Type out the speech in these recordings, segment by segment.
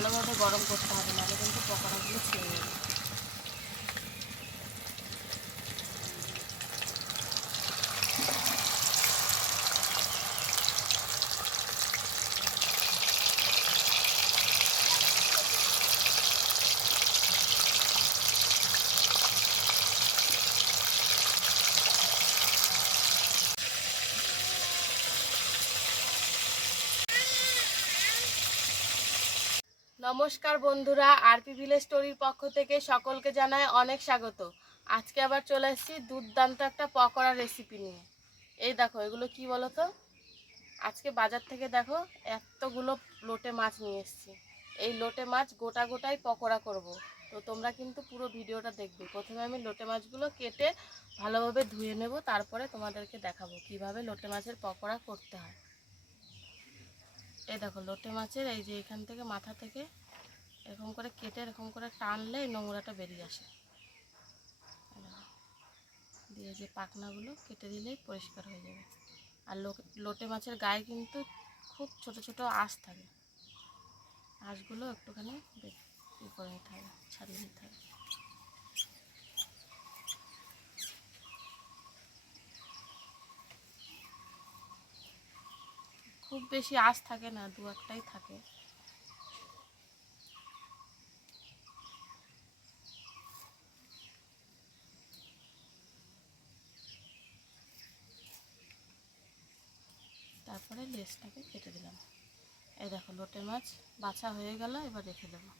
ভালোভাবে গরম করতে হবে, নাহলে কিন্তু পকোড়াগুলো ছেড়ে যাবে। নমস্কার বন্ধুরা, আরপি ভিলেজ স্টোরির পক্ষ থেকে সকলকে জানাই অনেক স্বাগত। আজকে আবার চলে এসেছি দুর্দান্ত একটা পকোড়া রেসিপি নিয়ে। এই দেখো, এগুলো কি বলো তো, আজকে বাজার থেকে দেখো এতগুলো লোটে মাছ নিয়ে এসেছি। এই লোটে মাছ গোটা গোটাই পকোড়া করব। তো তোমরা কিন্তু পুরো ভিডিওটা দেখবে। প্রথমে আমি লোটে মাছগুলো কেটে ভালোভাবে ধুয়ে নেব, তারপরে তোমাদেরকে দেখাবো কিভাবে লোটে মাছের পকোড়া করতে হয়। এই দেখো, লোটে মাছের এই যে এখান থেকে মাথা থেকে এরকম করে কেটে এরকম করে টানলে এই নোংরাটা বেরিয়ে আসে। দিয়ে যে পাখনাগুলো কেটে দিলেই পরিষ্কার হয়ে যাবে। আর লোটে মাছের গায়ে কিন্তু খুব ছোট ছোট আঁশ থাকে, আঁশগুলো একটুখানি করে নিতে হবে, ছাড়িয়ে নিতে হবে। খুব বেশি আঁশ থাকে না, দু একটাই থাকে। তারপরে লেজটাকে কেটে দিলাম। এই দেখো, লোটে মাছ বাছা হয়ে গেল, এবার রেখে দেবো।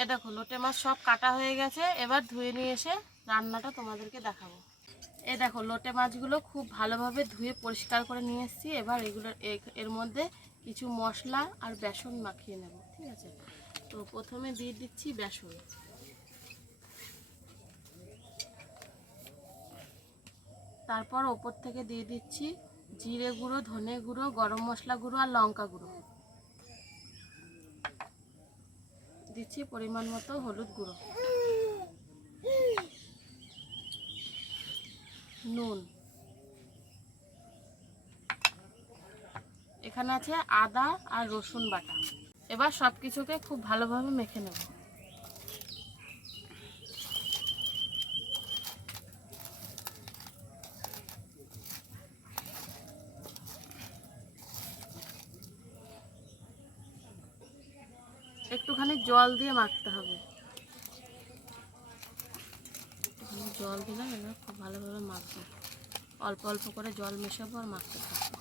এ দেখো, লোটে মাছ সব কাটা হয়ে গেছে। এবার ধুয়ে নিয়ে এসে রান্নাটা তোমাদেরকে দেখাবো। এ দেখো, লোটে মাছগুলো খুব ভালোভাবে ধুয়ে পরিষ্কার করে নিয়ে এসেছি। এবার এগুলোর এর মধ্যে কিছু মশলা আর বেসন মাখিয়ে নেব, ঠিক আছে? তো প্রথমে দিয়ে দিচ্ছি বেসন, তারপর ওপর থেকে দিয়ে দিচ্ছি জিরে গুঁড়ো, ধনে গুঁড়ো, গরম মশলা গুঁড়ো আর লঙ্কা গুঁড়ো। দিচ্ছি পরিমাণ মতো হলুদ গুঁড়ো, নুন, এখানে আছে আদা আর রসুন বাটা। এবার সব কিছুকে খুব ভালোভাবে মেখে নেব। একটুখানি জল দিয়ে মাখতে হবে। জল দিলাম, এবার খুব ভালোভাবে মাখবো। অল্প অল্প করে জল মেশাবো আর মাখতে থাকবো।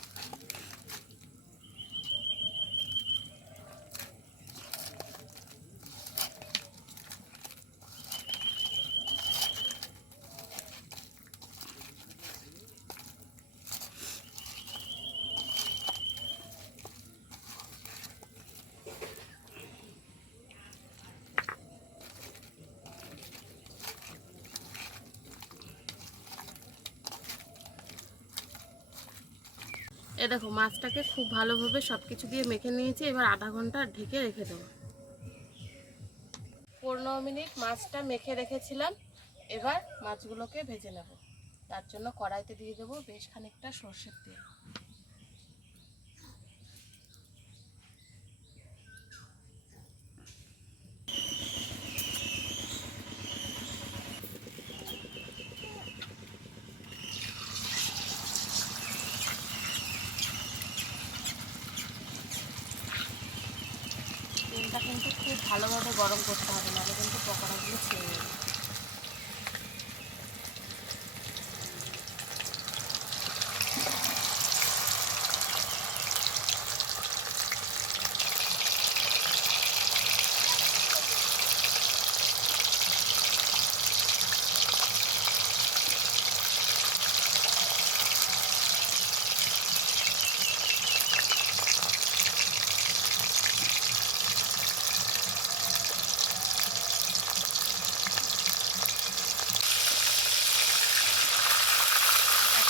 এ দেখো, মাছটাকে খুব ভালোভাবে সব কিছু দিয়ে মেখে নিয়েছি। এবার আধা ঘন্টা ঢেকে রেখে দেবো। 15 মিনিট মাছটা মেখে রেখেছিলাম। এবার মাছগুলোকে ভেজে নেব। তার জন্য কড়াইতে দিয়ে দেবো বেশ খানিকটা সর্ষের তেল। ভালোভাবে গরম করতে হবে, নাহলে কিন্তু পকোড়াগুলো ছেড়ে যাবে।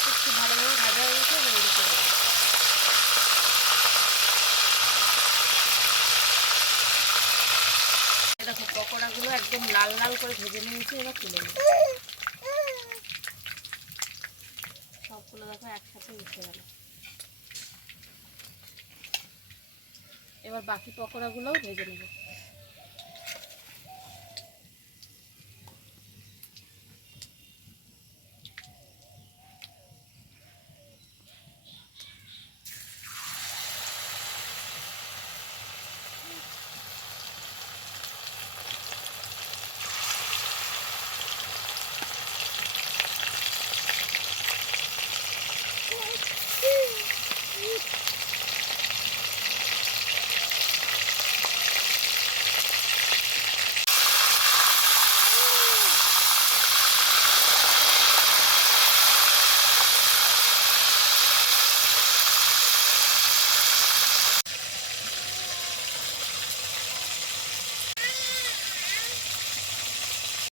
একটু ভালোভাবে ভাজা হয়ে গেছে, রেডি করে দেবো। দেখো পকোড়াগুলো একদম লাল লাল করে ভেজে নিয়েছি, এবার তুলে নেব। সবগুলো দেখো একসাথে উঠে গেল। এবার বাকি পকোড়াগুলোও ভেজে নেব।